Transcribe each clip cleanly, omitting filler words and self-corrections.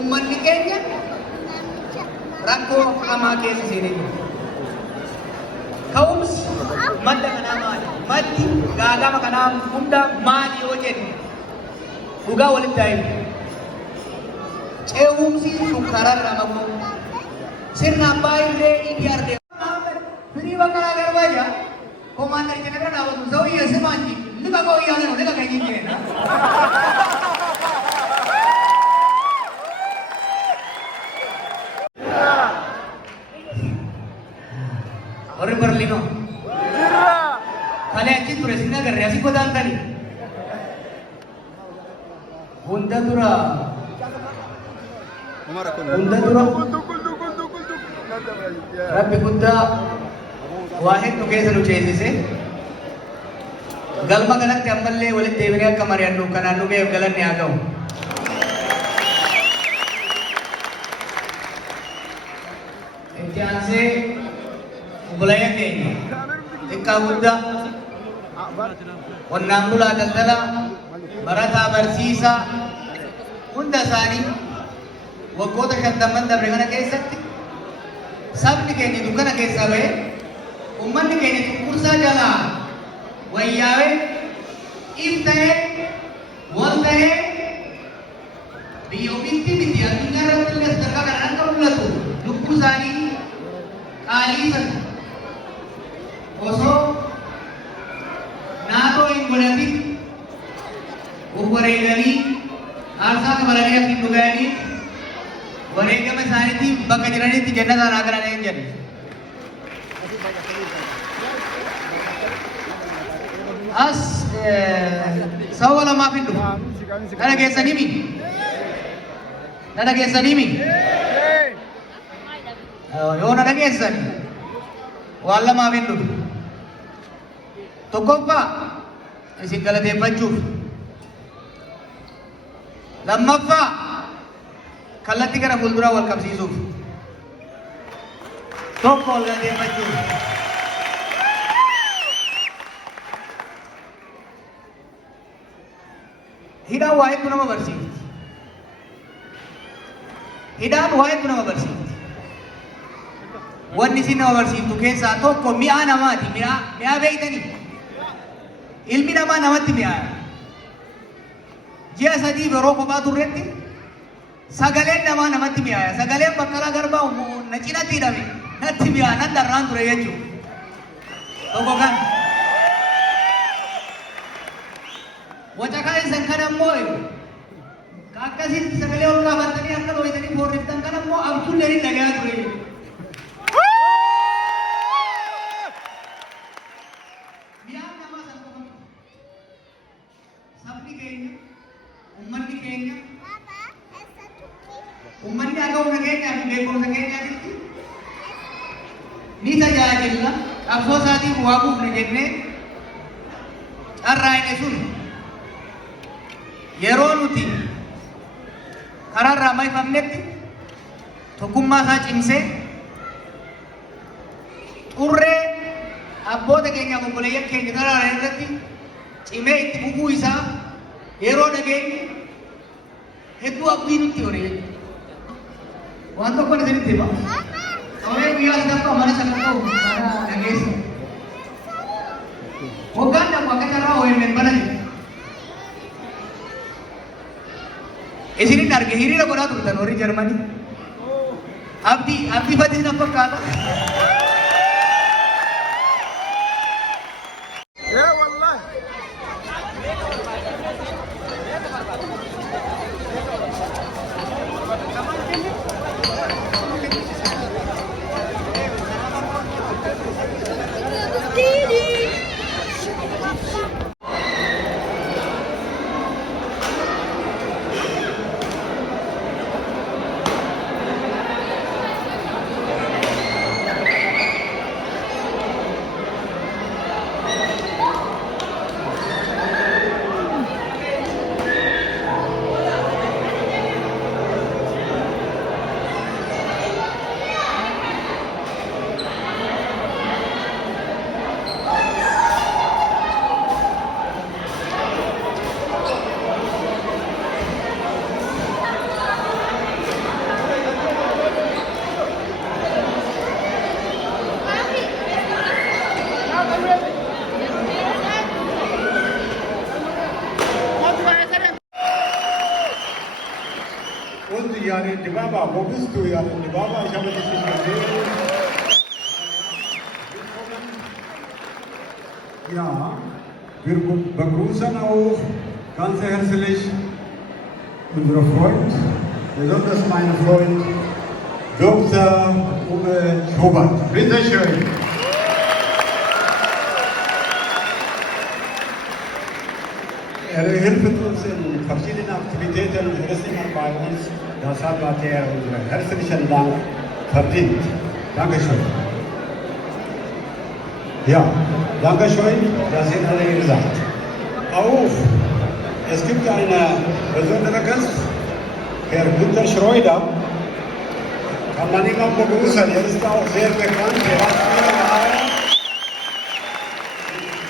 ummanni keenya rakkoo hamaa keessa seenee jiru. Ka'umsi madda kanaa maali? Maddi gaagama kanaa hunda maali yoo jenne dhugaa walitti haa'imu. Ce'umsi sun kararra magu. Sirna abbaa illee EPR deema. Firii bakka agarba jaa. Komaandar jenera dhaabatu zawiyya simaanji. Liba koo iyyaalanu liba kan hin jenna. Warri Berlino. Kalian achi ture sini agarre asii godaan tani. Hunda dura. Hunda dura. Rabbi guddaa waa hedduu keessa nu ceesise. Galma kanatti ammallee walitti deebinee akka mari'annu kanaan nu ga'eef galanni haa ga'u. Itti aansee obboleeyyan keenya xiqqaa guddaa qonnaan bulaa daldalaa barataa barsiisaa hunda isaanii waggoota 50 dabre kana keessatti sabni keenya dukkana keessaa ba'e ummanni keenya cunqursaa jalaa wayyaa'ee if ta'ee wal ta'ee biyya ofiitti miti addunyaa irratti illee sadarkaa kanaan akka mul'atu lubbuu isaanii qaaliisan osoo naatoo hin godhatin wareeganii aarsaa kabalanii asiin dhuganii wareegama isaaniitiif bakka jiranitti jannataan haa galan hin jedhu. As sababa lamaaf hin dhufu. Dhala keessanii mi? Dhala keessanii mi? Yoo na dhageessan waan lamaaf hin dhufu. Tokkoffaa isin galateeffachuuf. Lammaffaa kallattii gara fuulduraa wal qabsiisuuf. Tokko wal galateeffachuuf. Hidhaan waa hedduu nama barsiifti. Hidhaan waa hedduu nama barsiifti. Wanni isin nama barsiiftu keessaa tokko mi'aa namaati. Mi'aa beektanii. Ilmi namaa namatti mi'aa. Ji'a sadii yeroo kophaa turretti sagaleen namaa namatti mi'aaya. Sagaleen Baqqalaa Garbaa na cinatti hidhame natti mi'aa nan darraan ture jechuudha. Tokko kan. Waca kaa'isan kan ammoo akkasitti sagalee ol kaafatanii akka dhooyitanii boorriftan kan ammoo abjuun dheerin dhagayaa ture. Mi'aan namaa san qofa miti. Sabni keenya, ummanni keenya, ummanni akka humna keenyaa fi beekumsa keenyaatitti ni tajaajila qabsoo isaatiif waa buufne jennee carraa'ine sun yeroo nuti karaa irraa maayifamnetti tokkummaa isaa cimsee xurree abboota keenyaaf obboleeyyan keenya daraaran irratti cimee itti fufuu isaa yeroo dhageenye hedduu abdii nutti hore jechuudha. Waan tokko isinitti hima. Awwee guyyaa sadaffaa mana sana ta'u dhageessa. Hoggaan dhabu akka carraa OMN banate. Isinin arge hiriira godhaa turtan warri Jarmanii. Abdii fatiin na fakkaata. قلت يعني الدبابة بوبستو يعني الدبابة شبكة الجزيرة. Ja, wir begrüßen auch ganz herzlich unseren Freund, besonders meinen Freund Dr. Uwe Schubert. Bitte schön. Er hilft uns in verschiedenen Aktivitäten, er ist immer bei uns. Deshalb hat er unseren herzlichen Dank verdient. Dankeschön. Ja, Dankeschön, das sind alle gesagt. Auch, es gibt einen besonderen Gast, Herr Günter Schreuder. Kann man immer begrüßen, er ist auch sehr bekannt, er hat viele Jahre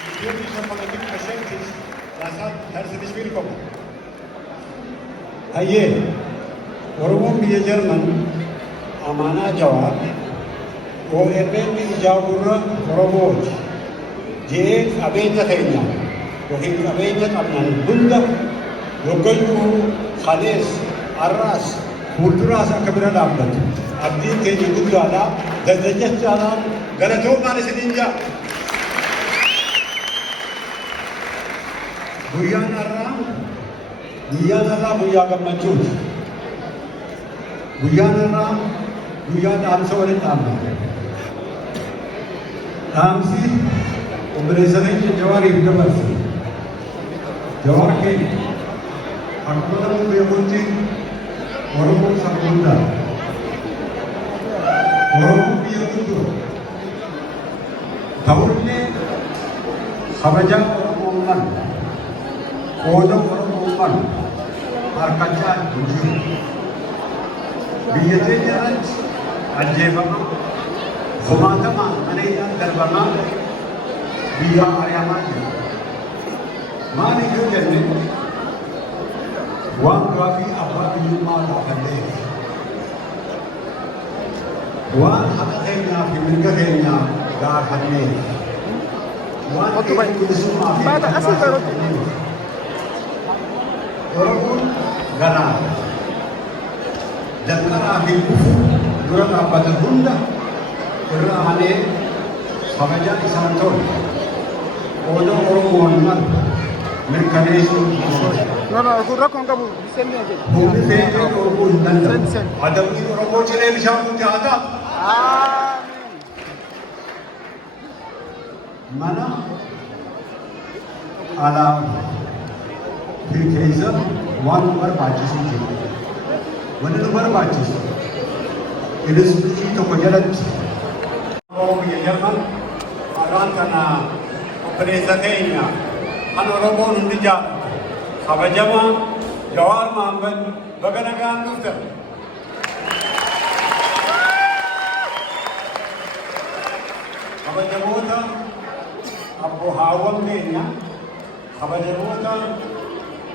mit türkischer Politik beschäftigt. Deshalb herzlich willkommen. Aye, Oromoon biyya Jarman amaanaa jawaab OMN ijaagurra Oromooti jedhee qabeenya keenya yookiin qabeenya qabnan hunda yoggayyuu kalees har'aas fuulduraas akka bira dhaabbatu abdiin keenya guddaadha daddachachaadhaan galatoomaan isiniin jaa. Guyyaan har'aa guyyaa gammachuuti. Guyyaan har'aa guyyaa dhaamsa waliin dhaammata. Dhaamsi obboleessa keenya Jawaariif dabarse. Jawaar keenya akkuma nama beekutti Oromoon saba hundaa. Oromoon biyya guddoo. Ta'ullee kabajaa Oromoon malu. Qooda Oromoon malu harkachaa hin jiru. Biyya keenya irratti ajjeefama, kumaatama maneedhaan darbamaa biyya ari'amaa jira. Maaliif yoo jenne waan gaaffii abbaa biyyummaa gaafanneef, waan haqa keenyaa fi mirga keenyaa gaafanneef, waan keenya bilisummaa fi gaafanneef. Oromoon garaa danqaraa fi kufu dura dhaabbatan hunda irra amanee kabajaa isaan tolu qooda Oromoon malu mirkaneessuu humni feetee dhorkuu hin danda'u. Adabbiin Oromoo cilee bishaan nuti haa ta'u. Mana alaa fi keessa waan nu barbaachisu jiru. Wanti nu barbaachisu instituutii tokko jalatti Oromoo biyya Jarman maqaan kana obboleessa keenya kan Oromoon hundi jaallatu kabajamaa Jawaar Mohaammed baga nagaan dhuftan. Kabajamoota abboohaawwan keenya, kabajamoota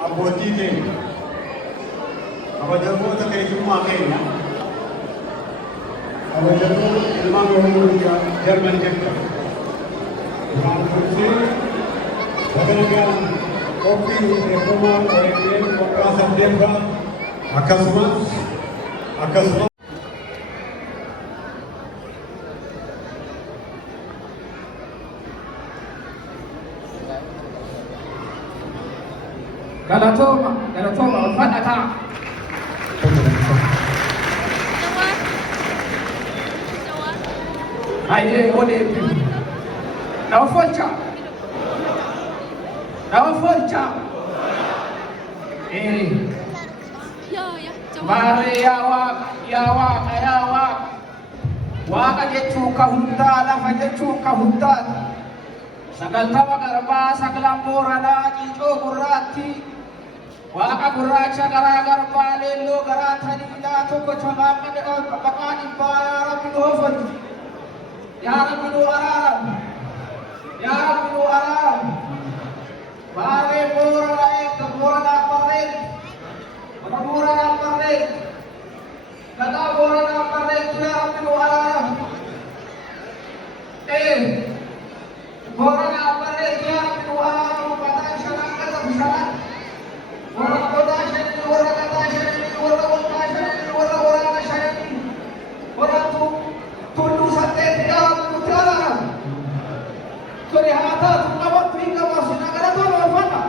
abbootii keenya, kabajamoota keessummaa keenya, kabajamoota ilmaan Oromoo Jarman jecha. Waan kunsee baga nagaan qophii eegumaa OMN waggaa 8ffaa akkasumas Galatoma ulfaadhataa. Aye, ole dawa folcha. Mare ya Waaqa. Waaqa jechuu ka hundaa, lafa jechuu ka hundaa. Sagaltama garbaa, sagalan booranaa, ciicoo gurraatti. Waaqa gurraacha garaa garbaa, leelloo garaa taniilaa tokko chamaaqame baqaa dhibbaa yaa Rabbi nu hoofatu. Yaa Rabbi nu araaramu. Baaree booranaa eegga booranaa barreedu. Mana booranaa barreedu. Gadaa booranaa barreedu yaa Rabbi nu araaramu. ture haa taatu qabattu hin qabaasina galatooma uffata.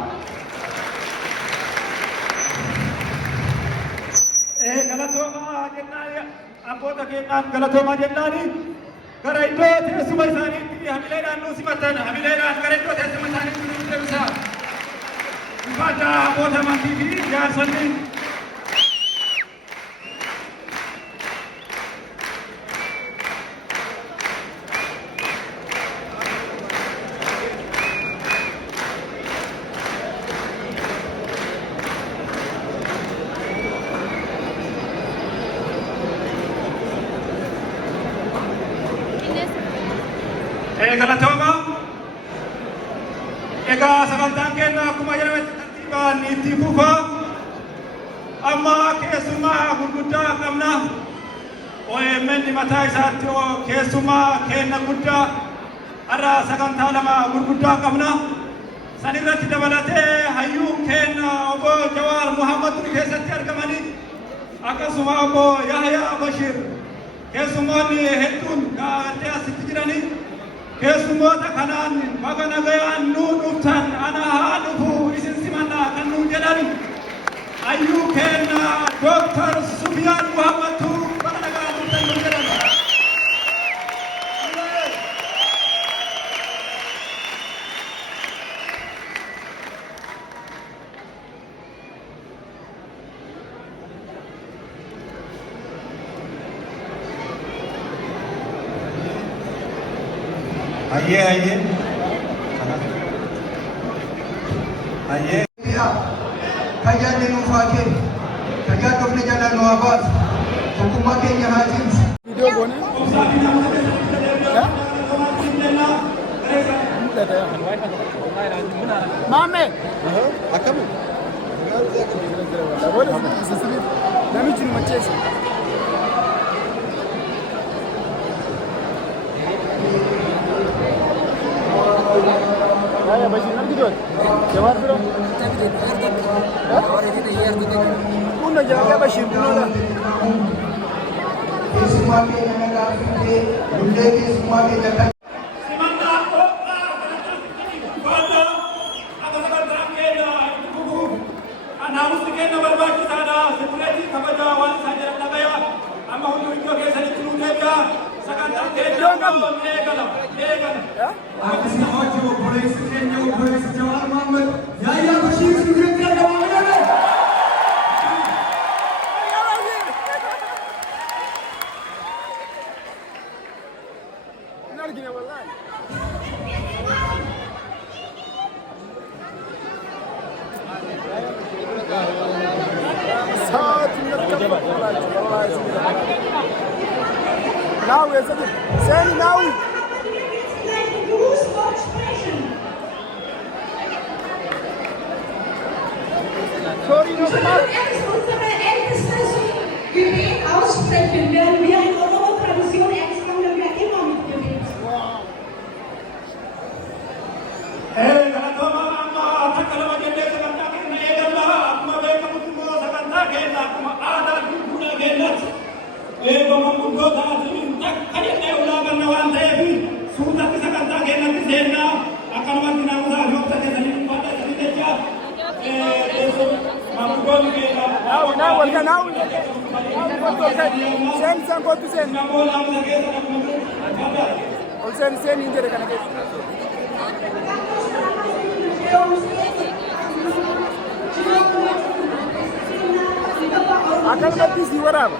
Galatooma jennaan abboota keenyaan galatooma jennaani gara iddoo teessuma isaaniitti hamileedhaan nu simatan hamileedhaan gara iddoo teessuma isaaniitti nu deebisaa. Uffata abboota amantii fi jaarsonni. Galatooma egaa sagantaan keenya akkuma jedhametti tartiibaan itti fufa amma keessummaa gurguddaa qabna OMN mataa isaatti keessummaa keenya guddaa har'a sagantaa lama gurguddaa qabna san irratti dabalatee hayyuun keenya obbo Jawaar Muhammad keessatti argamanii akkasuma obbo Yahyaa Bashir keessummoonni hedduun gaadhee asitti jiranii keessummoota kanaan baga nagayaan nuu dhuftan ana haa dhufu isin simannaa kan nuu jedhan hayyuu keenya Dr. Sufiyaan Muhammadtu baga nagayaan dhuftan nuu jedhan. Aye. Kaya nenu fakir, kaya dofne jalan nuabat, hukum makanya hajim. Video bone. Mame. Akamu. Nami cuma macam Ya Bashir nanti tuh, jawab dulu. Udah jawab ya Bashir dulu lah. Semua ke yang ada di bunda ke semua ke jalan. Jawar Muhammad, Yahya Bashir sudah tidak ada. Benar gini wallahi. Saat now is it? Send now. Sorry, no matter. Wir werden aussprechen, werden wir in unserer Tradition extra immer mit gewählt. Sen injere kana ke. Akan habis di warab.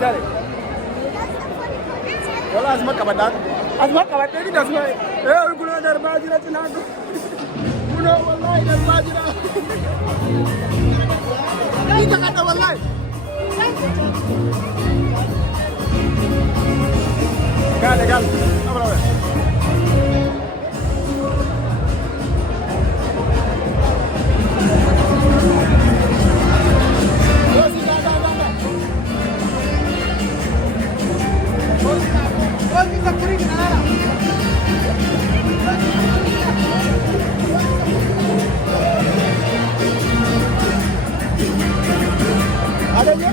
sare. Wala asma kabadan. Asma kabadan ni dasma. Guna darmajira cinago. Guna wallahi darmajira. Kita kata wallahi. Legal. Abra. Ada dia?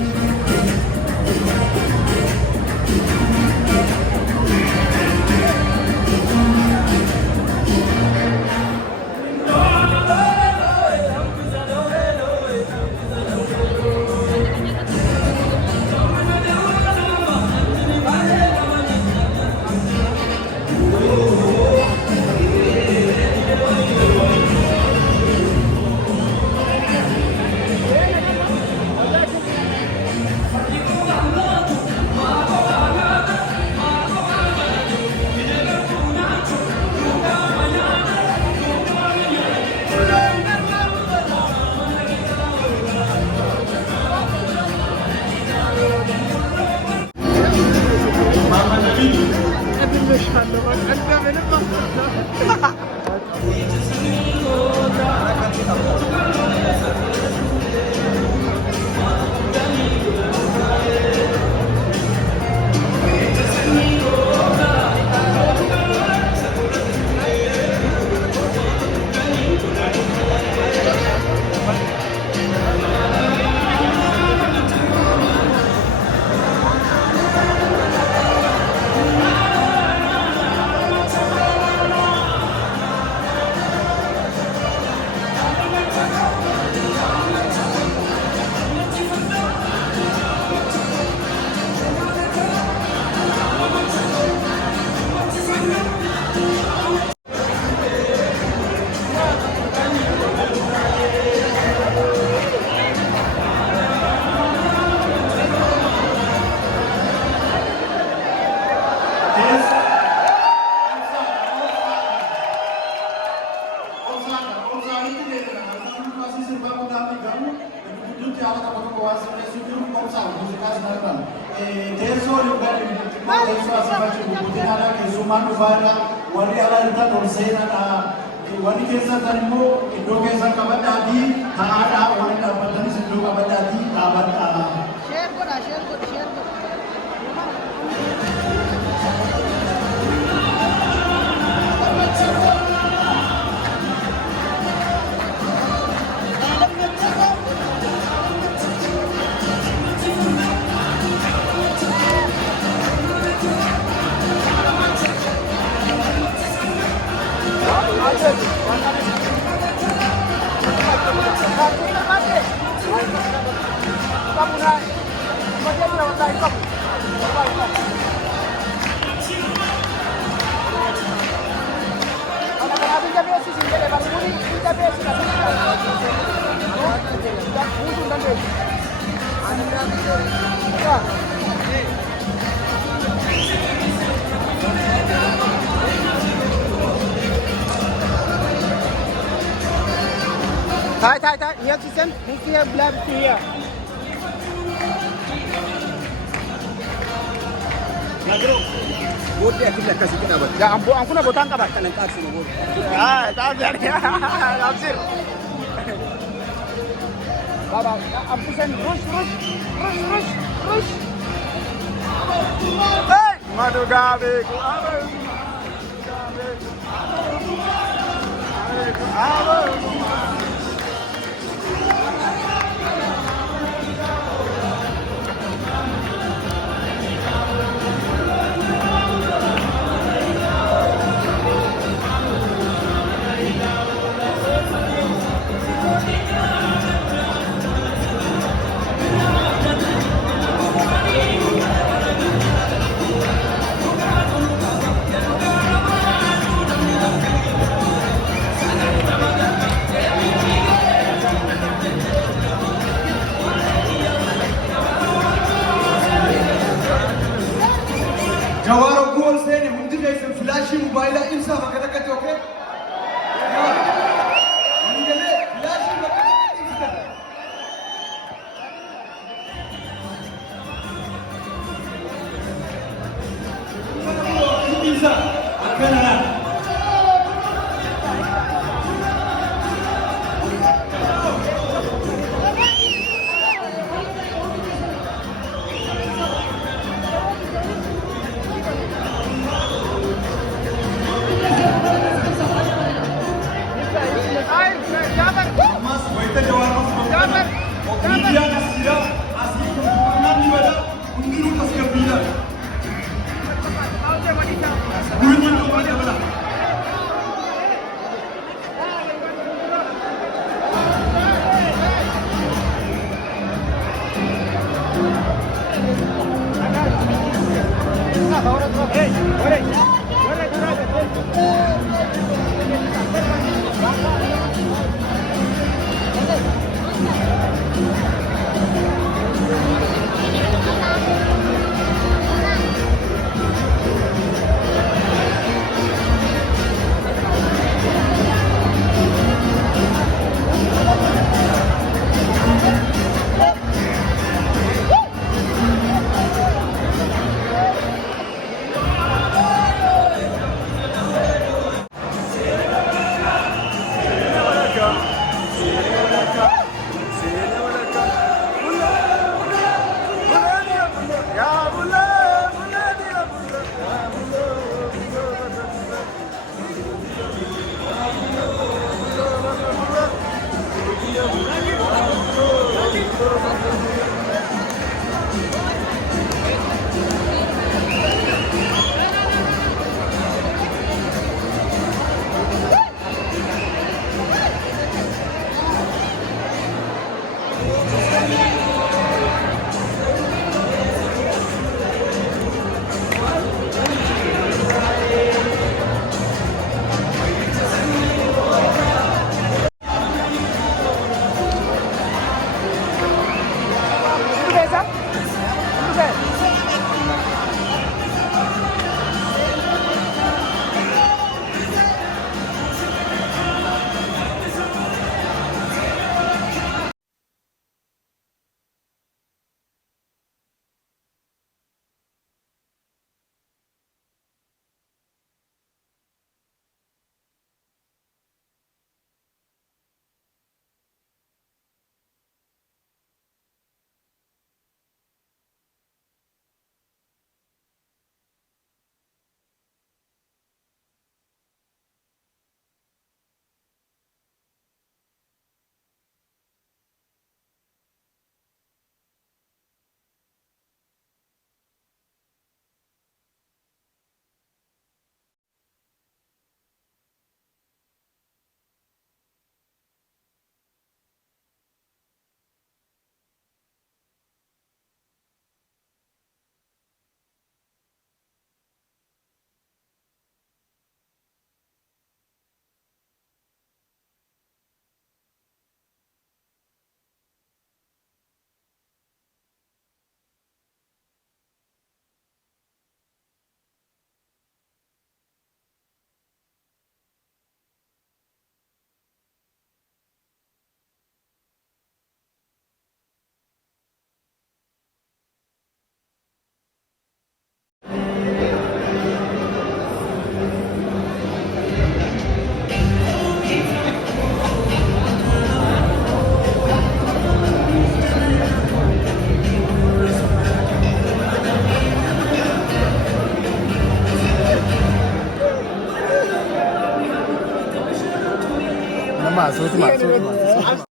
Wani keessa kan immoo iddoo keessa qabadhaa fi haadhaa waan dhaabbatanis iddoo qabadhaa fi dhaabadhaa. Share godha. Tay. Hier zusammen. Nicht hier, bleibst du hier. Bote akila kasi kita buat. Ya ampun, aku nak botang kabar. Kanan kasi mo bote. Tak biar dia. Nafsir. Baba, ampun sen. Rush. Hey, madu gabe ku seene hundi keessan filaashii mobaayilaa ibsaa bakka takkatti ookee? Ani galee filaashii bakka takkatti ibsitan. Ibsa akkanadha. Mas wayita jawaar miidiyaa as jira asii namni bada hundinuu tasgabbiidha. Guutuun tokko dabala. Mas, muito mais.